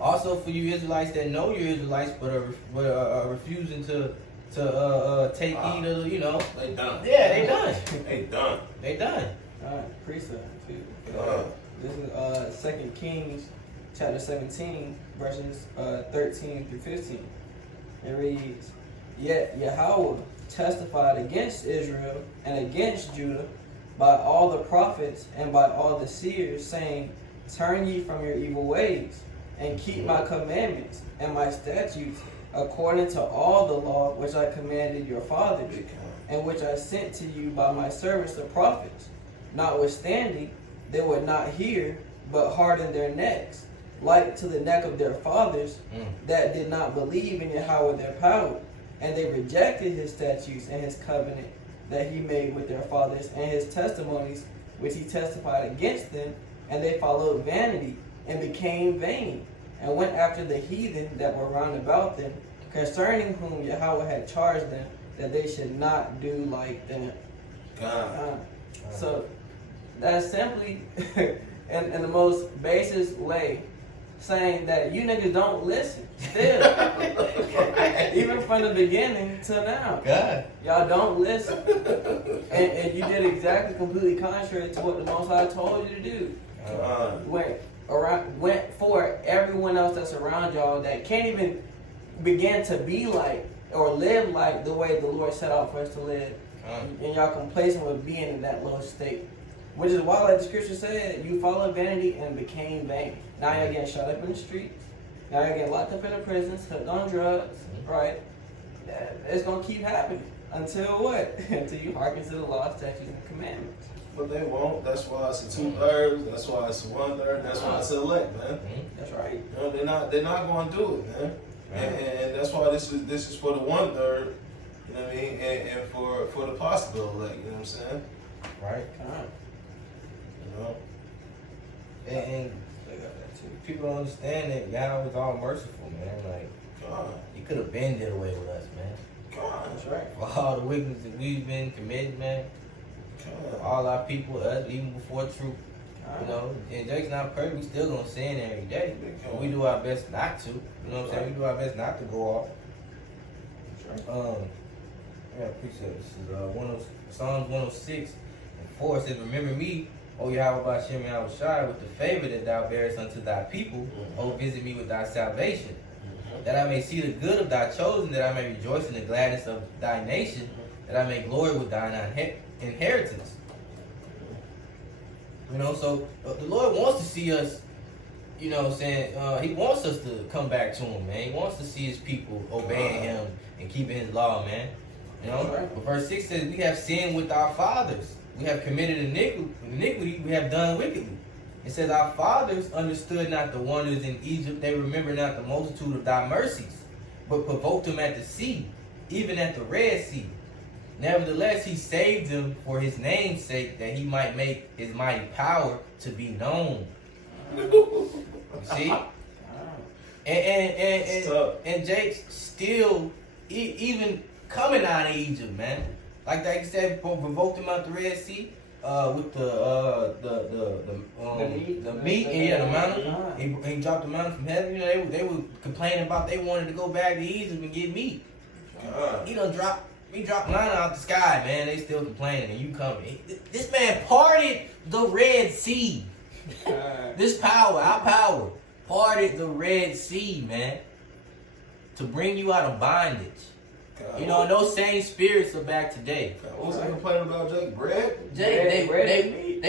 Also, for you Israelites that know you're Israelites but are refusing to take heed of, you know. They done. Yeah, they done. They done. Precept too. This is 2 Kings chapter 17 verses 13 through 15. It reads, Yet Yahweh testified against Israel and against Judah by all the prophets and by all the seers, saying, Turn ye from your evil ways, and keep my commandments and my statutes, according to all the law which I commanded your fathers, and which I sent to you by my servants the prophets. Notwithstanding, they would not hear, but hardened their necks, like to the neck of their fathers, that did not believe in Yahweh their power. And they rejected his statutes and his covenant that he made with their fathers, and his testimonies which he testified against them, and they followed vanity, and became vain, and went after the heathen that were round about them, concerning whom Yahweh had charged them, that they should not do like them. So that's simply, in the most basic way, saying that you niggas don't listen. Still. Even from the beginning to now. God. Y'all don't listen. And you did exactly completely contrary to what the Most High told you to do. Went for everyone else that's around y'all that can't even begin to be like or live like the way the Lord set out for us to live. And y'all complacent with being in that low state. Which is why, like the scripture said, you followed vanity and became vain. Now you're getting shut up in the streets. Now you're getting locked up in the prisons, hooked on drugs, right? It's going to keep happening. Until what? Until you hearken to the law, statutes, and commandments. But they won't. That's why it's a 2/3. That's why it's a 1/3. That's why it's elect, man. That's right. You know, they're not going to do it, man. And that's why this is for the 1/3. You know what I mean? And for the possible elect. You know what I'm saying? Right. You know. And people don't understand that God was all merciful, man. Like, God. He could have been did away with us, man. God. That's right. For all the wickedness that we've been committing, man. God. All our people, us, even before truth. You know, and Jake's not perfect. We still gonna sin every day. But we do our best not to. You know what I'm saying? We do our best not to go off. That's right. I got a precept. This is Psalms 106:4 says, "Remember me, O Yahweh Bashem Yahushai, with the favor that thou bearest unto thy people. O visit me with thy salvation, that I may see the good of thy chosen, that I may rejoice in the gladness of thy nation, that I may glory with thine inheritance." You know, so the Lord wants to see us, you know what I'm saying, He wants us to come back to Him, man. He wants to see His people obeying Him and keeping His law, man. You know, but verse 6 says, "We have sinned with our fathers. We have committed iniquity, we have done wickedly." It says, "Our fathers understood not the wonders in Egypt. They remembered not the multitude of thy mercies, but provoked them at the sea, even at the Red Sea. Nevertheless, he saved them for his name's sake, that he might make his mighty power to be known." You see? And Jake still, even coming out of Egypt, man. Like they said, provoked him out the Red Sea with the meat, and the mountain. He dropped the mountain from heaven. You know, they were complaining about they wanted to go back to Egypt and get meat. He dropped manna out the sky, man. They still complaining, and you coming. This man parted the Red Sea. This power, our power, parted the Red Sea, man, to bring you out of bondage. You know, and those same spirits are back today. What was I complaining about, Jake? Bread? They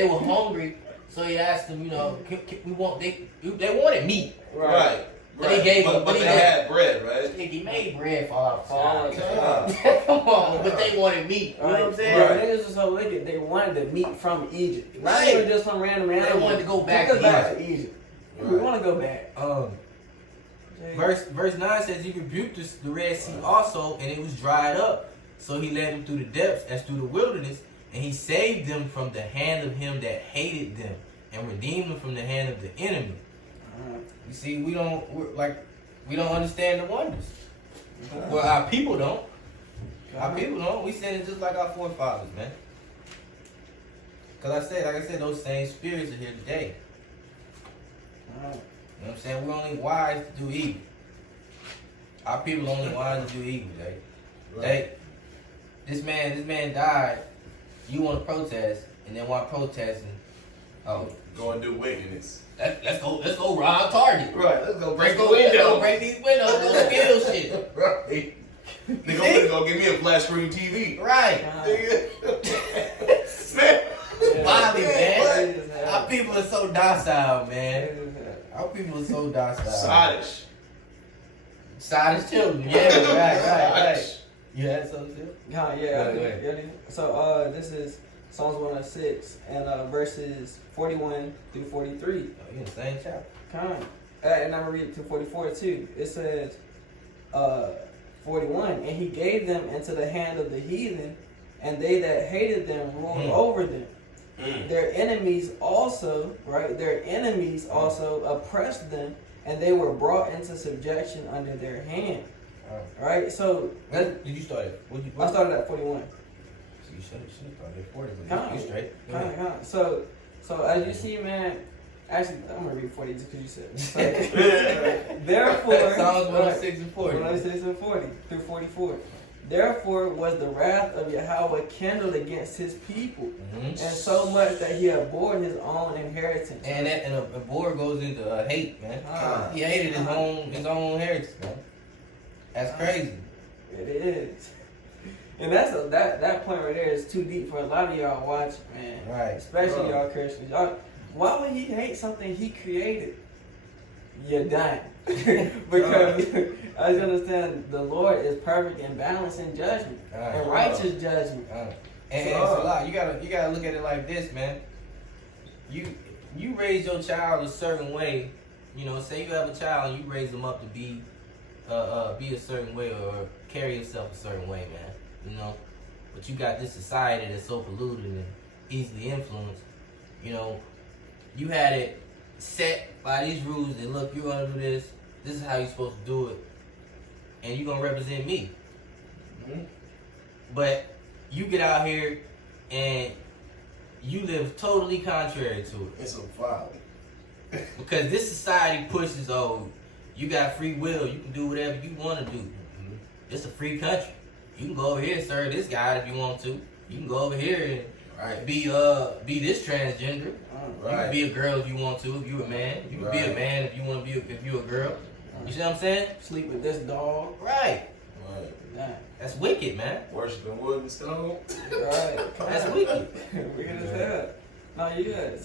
were hungry, so he asked them, you know, they wanted meat. Right. They gave but them, they had bread, right? He made bread for our Oh, side. Come on, but they wanted meat. You know what I'm saying? Right. Niggas was so wicked, they wanted the meat from Egypt. Not Right. even just from random animals. They wanted to go back Take us to back to Egypt. We Right. want to go back. Verse 9 says, "He rebuked the Red Sea also, and it was dried up. So he led them through the depths as through the wilderness, and he saved them from the hand of him that hated them, and redeemed them from the hand of the enemy." You see, we don't understand the wonders. Well, our people don't. Our people don't. We sinning just like our forefathers, man. Cause like I said, those same spirits are here today. You know what I'm saying? We're only wise to do evil. Our people are only wise to do evil, Jay. This man died. You want to protest, and then while protesting, Go and do wickedness. let's go rob Target. Right, let's go Let's go break these windows, go steal shit. Right. Nigga, go give me a flat screen TV. Right. Man. Bobby, man. Yeah. Our people are so docile, man. Our people are so docile. Sadish. Sadish children. Yeah, right. You had something too? Yeah. Go ahead. So this is Psalms 106 and verses 41 through 43. Oh, you in the same chapter. And I'm gonna read to 44 too. It says 41, "And he gave them into the hand of the heathen, and they that hated them ruled over them. Their enemies also, their enemies also oppressed them, and they were brought into subjection under their hand." Right? So Did you start it? I started at 41. So you should have started at 40. You straight. Go ahead. So as you see, man, actually I'm gonna read 40 just because you said it. Therefore, Psalms 106 and 40. 106 and 40 through 44. "Therefore was the wrath of Yahweh kindled against his people, and so much that he abhorred his own inheritance." And a board goes into hate, man. He hated his own heritage, man. That's crazy. It is. And that point right there is too deep for a lot of y'all watching, man. Right. Especially y'all Christians. Why would he hate something he created? You're done. Because as you understand, the Lord is perfect and balanced in judgment and righteous judgment. And it's a lot. You gotta look at it like this, man. You raise your child a certain way. You know, say you have a child and you raise them up to be a certain way or carry yourself a certain way, man. You know, but you got this society that's so polluted and easily influenced. You know, you had it set by these rules and look, you're gonna do this. This is how you're supposed to do it, and you're gonna represent me. Mm-hmm. But you get out here and you live totally contrary to it. It's a vibe. Because this society pushes, you got free will, you can do whatever you want to do. Mm-hmm. It's a free country. You can go over here and serve this guy if you want to. You can go over here and be this transgender. You can be a girl if you want to, if you a man. You can be a man if you want to be if you a girl. You see what I'm saying? Sleep with this dog. Right. Right. Yeah. That's wicked, man. Worshiping wood and stone. Right. That's wicked. Wicked as hell. No, yeah.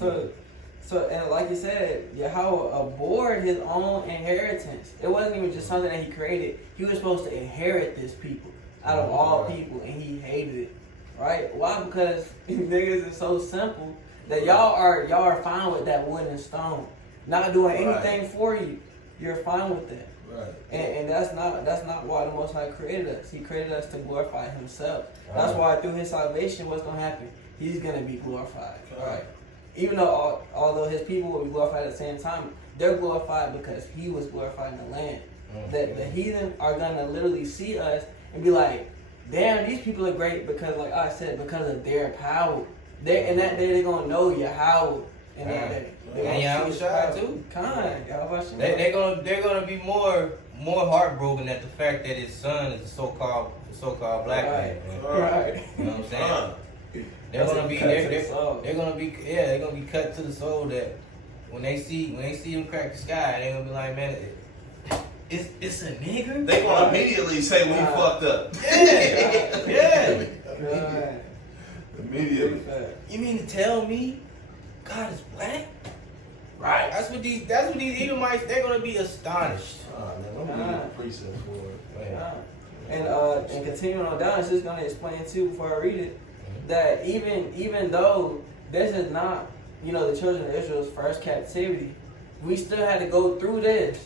So and like you said, Yahweh abhorred his own inheritance. It wasn't even just something that he created. He was supposed to inherit this people out of all people, and he hated it. Right? Why? Because niggas is so simple that y'all are fine with that wood and stone, not doing anything for you. You're fine with that. Right. And that's not why the Most High created us. He created us to glorify himself. That's why through his salvation, what's going to happen? He's going to be glorified. Right. Even though although his people will be glorified at the same time, they're glorified because he was glorified in the land. That the heathen are going to literally see us and be like, damn, these people are great because, like I said, because of their power. In that day, they're going to know Yahweh in that day. And Yahushua too. They're gonna be more heartbroken at the fact that his son is a so-called black man. Right. You know what I'm saying? They're gonna be cut to the soul. That when they see him crack the sky, they're gonna be like, man, it's a nigger. They gonna immediately say we fucked up. Yeah. Immediately. You mean to tell me God is black? Right. That's what these Edomites, they're gonna be astonished. Man, I'm reading the precept for it. And continuing on down, it's just gonna explain too before I read it that even though this is not the children of Israel's first captivity, we still had to go through this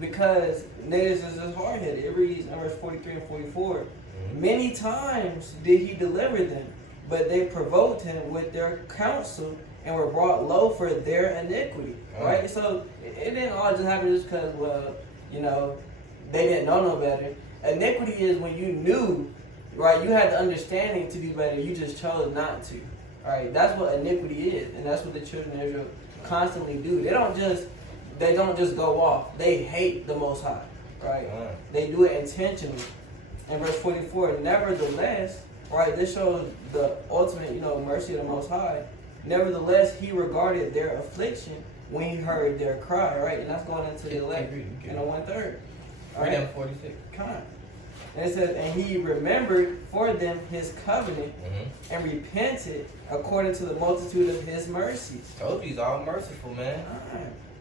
because niggas is just hard headed. It reads in verse 43 and 44. Many times did he deliver them, but they provoked him with their counsel and were brought low for their iniquity. Right? So it didn't all just happen just because, they didn't know no better. Iniquity is when you knew, right? You had the understanding to do better. You just chose not to. Right? That's what iniquity is, and that's what the children of Israel constantly do. They don't just go off. They hate the Most High. Right? They do it intentionally. In verse 44, nevertheless, right? This shows the ultimate, mercy of the Most High. Nevertheless, he regarded their affliction when he heard their cry, right? And that's going into the elect in the 1/3. All right? 46. And it says, and he remembered for them his covenant and repented according to the multitude of his mercies. Told you he's all merciful, man.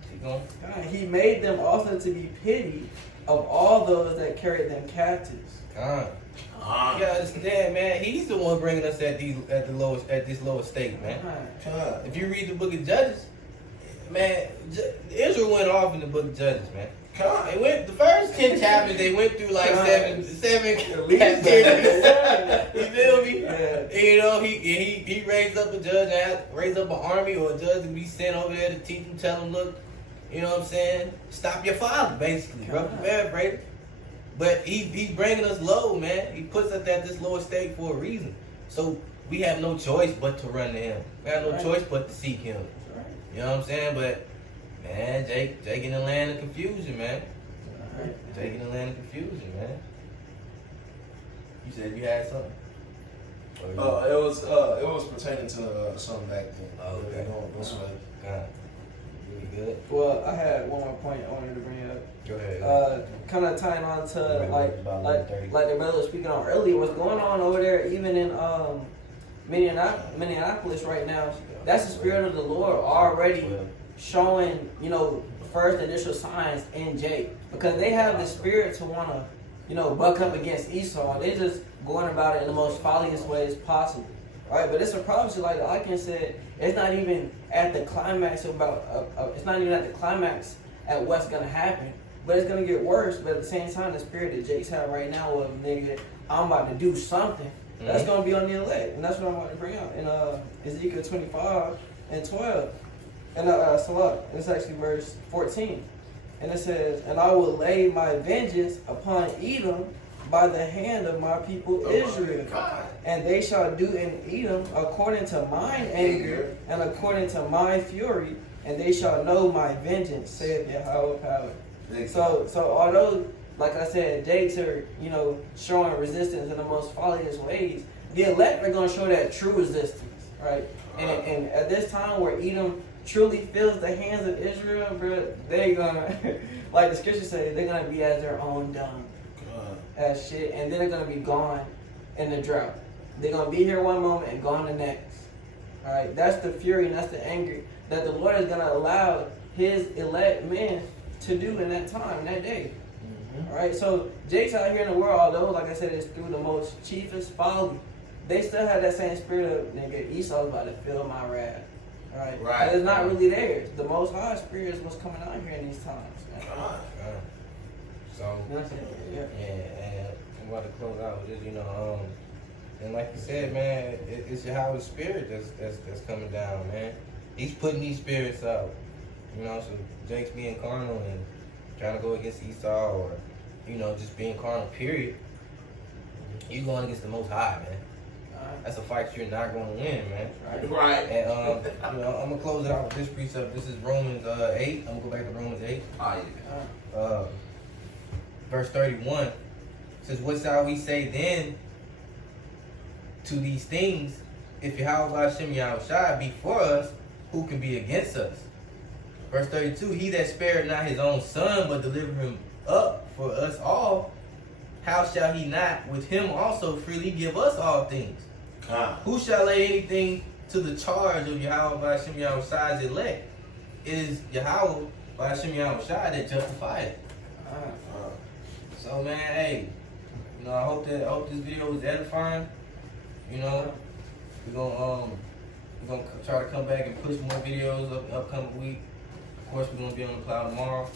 Keep going. He made them also to be pitied of all those that carried them captives. You gotta understand, man. He's the one bringing us at this lowest state, man. If you read the book of Judges, man, Israel went off in the book of Judges, man. They went the first 10 chapters. They went through like seven captivities. You feel me? Yeah. He raised up a judge, raised up an army or a judge to be sent over there to teach them, tell them, look, you know what I'm saying? Stop your father, basically. Paraphrase. But he's bringing us low, man. He puts us at this lower state for a reason. So we have no choice but to run to him. We have no choice but to seek him. You know what I'm saying? But man, Jake in the land of confusion, man. Jake in the land of confusion, man. You said you had something? It was pertaining to something back then. Oh, okay. God. Really good. Well, I had one more point I wanted to bring up. Go ahead. Kind of tying on to like the brother was speaking on earlier. What's going on over there, even in Minneapolis right now? That's the spirit of the Lord already showing, first initial signs in Jake, because they have the spirit to want to, buck up against Esau. They just going about it in the most folliest ways possible. right? But it's a prophecy, like Akin said. It's not even at the climax it's not even at the climax at what's gonna happen. But it's gonna get worse. But at the same time, the spirit that Jake's have right now of nigga, I'm about to do something. That's gonna be on the elect, and that's what I'm about to bring out in Ezekiel 25 and 12. And it's actually verse 14. And it says, "And I will lay my vengeance upon Edom by the hand of my people Israel. And they shall do in Edom according to mine anger and according to my fury, and they shall know my vengeance, saith Yahweh power." So although, like I said, Jakes are, showing resistance in the most folliest ways, the elect are going to show that true resistance, right? And at this time where Edom truly feels the hands of Israel, bro, they're going to, like the scripture says, they're going to be as their own dung, as shit, and then they're going to be gone in the drought. They're going to be here one moment and gone the next, all right? That's the fury and that's the anger that the Lord is going to allow his elect men to do in that time, in that day. All right, so Jake's out here in the world, although, like I said, it's through the most chiefest folly, they still have that same spirit of, nigga, Esau's about to feel my wrath. All right? Right. And it's not really theirs. The Most High Spirit is what's coming out here in these times, man. So, You know what I'm saying? Yeah. and I'm about to close out with this, and like you said, man, it's Yahweh's spirit that's coming down, man. He's putting these spirits out, so Jake's being carnal and trying to go against Esau, or just being carnal, period. You going against the Most High, man. That's a fight you're not going to win, man. Right. And I'm gonna close it out with this precept. This is Romans 8. I'm gonna go back to Romans 8. Verse 31 says, "What shall we say then to these things? If Yahweh Hashem Yahushua be for us, who can be against us?" Verse 32, "He that spared not his own son, but delivered him up for us all, how shall he not with him also freely give us all things? Who shall lay anything to the charge of Yahweh Hashem Yahushua's elect? It is Yahweh Hashem Yahushua that justified." So man, hey, I hope this video was edifying. We're gonna try to come back and push more videos up upcoming week. Of course, we're gonna be on the cloud tomorrow.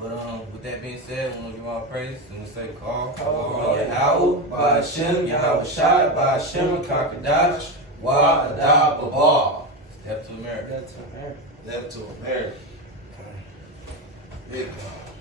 But with that being said, we want to give all praise and we say call Yahweh, Ba'ashem, Yahweh Shai, Ba'ashem, Kakadash, Wa'adah, Babal. Step to America. That's America. Left to America. Big God.